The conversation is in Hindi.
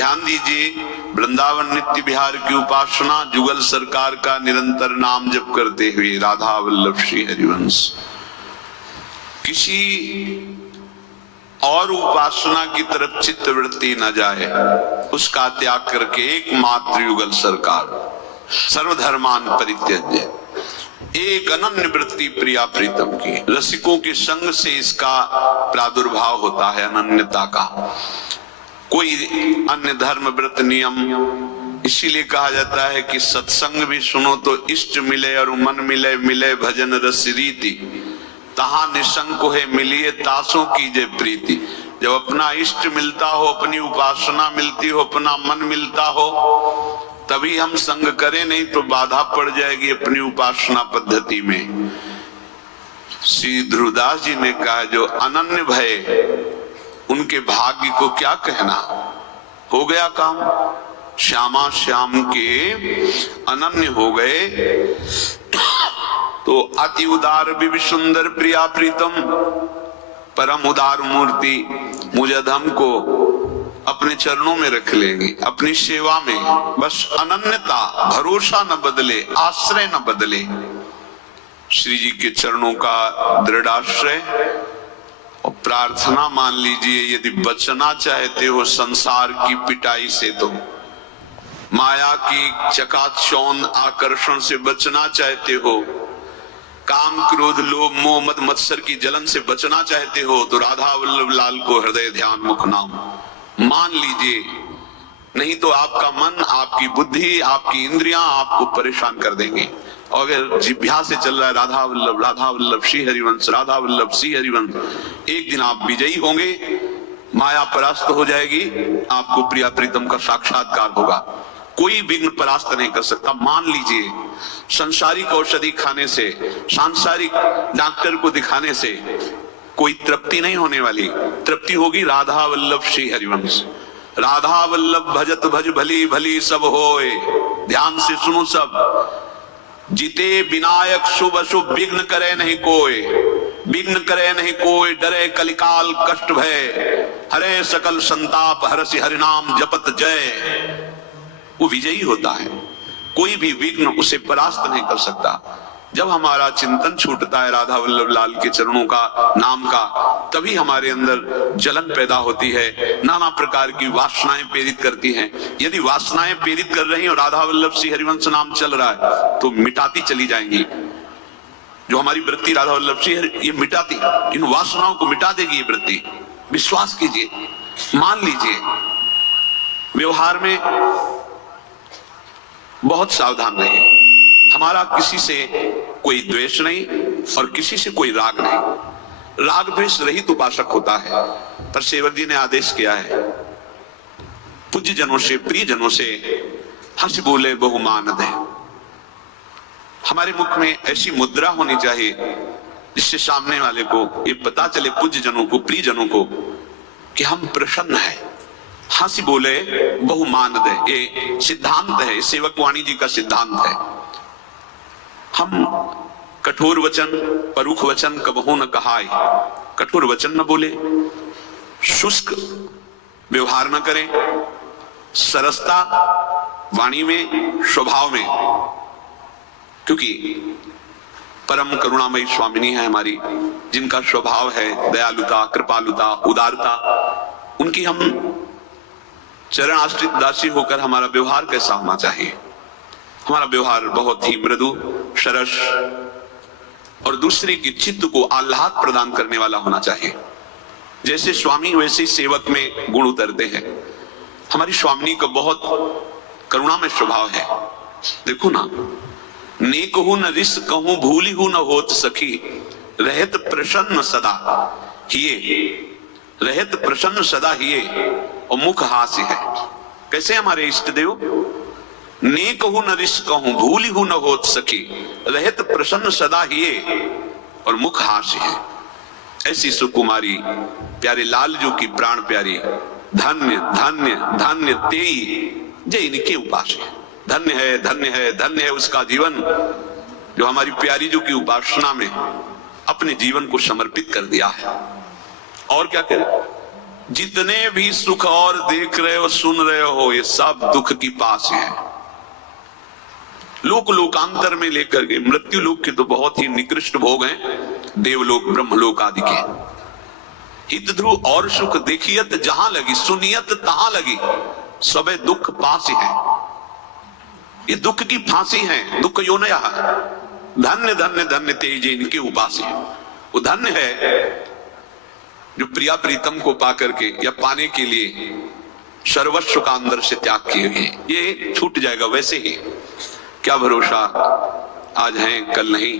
ध्यान दीजिए, वृंदावन नित्य विहार की उपासना जुगल सरकार का निरंतर नाम जप करते हुए राधा वल्लभ श्री हरिवंश। किसी और उपासना की तरफ चित्तवृत्ति न जाए, उसका त्याग करके एकमात्र युगल सरकार, सर्वधर्मान परित्यज्य, एक अनन्य वृत्ति प्रिया प्रीतम की। रसिकों के संग से इसका प्रादुर्भाव होता है अनन्यता का। कोई अन्य धर्म व्रत नियम, इसीलिए कहा जाता है कि सत्संग भी सुनो तो इष्ट मिले और मन मिले, मिले भजन रस रीति, तहां निसंग है मिलिए तासों कीजे प्रीति। जब अपना इष्ट मिलता हो, अपनी उपासना मिलती हो, अपना मन मिलता हो, तभी हम संग करें, नहीं तो बाधा पड़ जाएगी अपनी उपासना पद्धति में। श्री ध्रुवदास जी ने कहा, जो अनन्य भय, उनके भाग्य को क्या कहना, हो गया काम। श्यामा श्याम के अनन्य हो गए तो अति उदार भी सुंदर प्रिया प्रीतम, परम उदार मूर्ति मुझधम को अपने चरणों में रख लेंगे, अपनी सेवा में। बस अनन्यता, भरोसा न बदले, आश्रय न बदले, श्री जी के चरणों का दृढ़ आश्रय और प्रार्थना मान लीजिए। यदि बचना चाहते हो संसार की पिटाई से, तो माया की चकाचौंध आकर्षण से बचना चाहते हो, काम क्रोध लोभ मोह मद मत्सर की जलन से बचना चाहते हो, तो राधा वल्लभ लाल को हृदय ध्यान मुख नाम मान लीजिए। नहीं तो आपका मन, आपकी बुद्धि, आपकी इंद्रियां आपको परेशान कर देंगे। और अगर जिभ्या से चल रहा है राधा वल्लभ श्री हरिवंश, राधा वल्लभ श्री हरिवंश, एक दिन आप विजयी होंगे, माया परास्त हो जाएगी, आपको प्रिया प्रीतम का साक्षात्कार होगा। कोई विघ्न परास्त नहीं कर सकता, मान लीजिए। सांसारिक औषधि खाने से, सांसारिक डॉक्टर को दिखाने से कोई तृप्ति नहीं होने वाली। तृप्ति होगी राधा वल्लभ श्री हरिवंश। राधा वल्लभ भजत भज भली भली सब होए। ध्यान से सुनो सब। जीते विनायक शुभ अशुभ विघ्न करे नहीं कोई, विघ्न करे नहीं कोई, डरे कलिकाल कष्ट भय, हरे सकल संताप हरसि हरिनाम जपत जय। वो विजयी होता है, कोई भी विघ्न उसे परास्त नहीं कर सकता। जब हमारा चिंतन छूटता है राधा वल्लभ लाल के चरणों का, नाम का, तभी हमारे अंदर जलन पैदा होती है, नाना प्रकार की वासनाएं प्रेरित करती हैं। यदि वासनाएं प्रेरित कर रही हैं और राधा वल्लभ श्री हरिवंश नाम चल रहा है, तो मिटाती चली जाएंगी। जो हमारी वृत्ति राधा वल्लभ श्री, ये मिटाती, इन वासनाओं को मिटा देगी ये वृत्ति। विश्वास कीजिए, मान लीजिए। व्यवहार में बहुत सावधान रहिए। हमारा किसी से कोई द्वेष नहीं और किसी से कोई राग नहीं। राग द्वेष रहित उपासक होता है। पर सेवक जी ने आदेश किया है, पूज्य जनों से, प्रिय जनों से हंस बोले बहुमान दे। हमारे मुख में ऐसी मुद्रा होनी चाहिए जिससे सामने वाले को ये पता चले, पूज्य जनों को, प्रिय जनों को, कि हम प्रसन्न हैं। हंसी बोले बहुमान दे, ये सिद्धांत है, सेवक वाणी जी का सिद्धांत है। हम कठोर वचन, परुख वचन कबहू न कहाय। कठोर वचन न बोले, शुष्क व्यवहार न करें, सरसता वाणी में, स्वभाव में। क्योंकि परम करुणामयी स्वामिनी है हमारी, जिनका स्वभाव है दयालुता, कृपालुता, उदारता, उनकी हम चरण आश्रित दासी होकर हमारा व्यवहार कैसा होना चाहिए। हमारा व्यवहार बहुत ही मृदु, सरस और दूसरे के चित्त को आह्लाद प्रदान करने वाला होना चाहिए। जैसे स्वामी वैसे सेवक में गुण उतरते हैं। हमारी स्वामिनी का बहुत करुणामय स्वभाव है। देखो ना, नेक हूं न रिस कहूं, भूली हूं न होत सखी, रहत प्रसन्न सदा हिये, रहत प्रसन्न सदा हिये, और मुख हास्य है। कैसे हमारे इष्ट देव? नेक हूं न रिस कहूं, भूली हूं न होत सखी, रहत प्रसन्न सदा हिये, और मुख हास्य है। ऐसी सुकुमारी प्यारे लाल जो की प्राण प्यारी, धन्य धन्य धन्य तेई जय इनके उपास है। धन्य है, धन्य है, धन्य है उसका जीवन जो हमारी प्यारी जो की उपासना में अपने जीवन को समर्पित कर दिया है। और क्या करें? जितने भी सुख और देख रहे हो, सुन रहे हो, ये सब दुख की पास है। लोक लोकांतर में लेकर के मृत्यु लोक के तो बहुत ही निकृष्ट भोग हैं, देवलोक ब्रह्मलोक आदि के। हित ध्रुव और सुख देखियत जहां लगी, सुनियत तहां लगी, सबे दुख पास है। ये दुख की फांसी है। दुख योनया धन्य धन्य धन्य तेज इनके उपासी। वो धन्य है जो प्रिया प्रीतम को पा करके या पाने के लिए सर्वस्व का अंदर से त्याग किए हुए। ये छूट जाएगा। वैसे ही क्या भरोसा, आज है कल नहीं।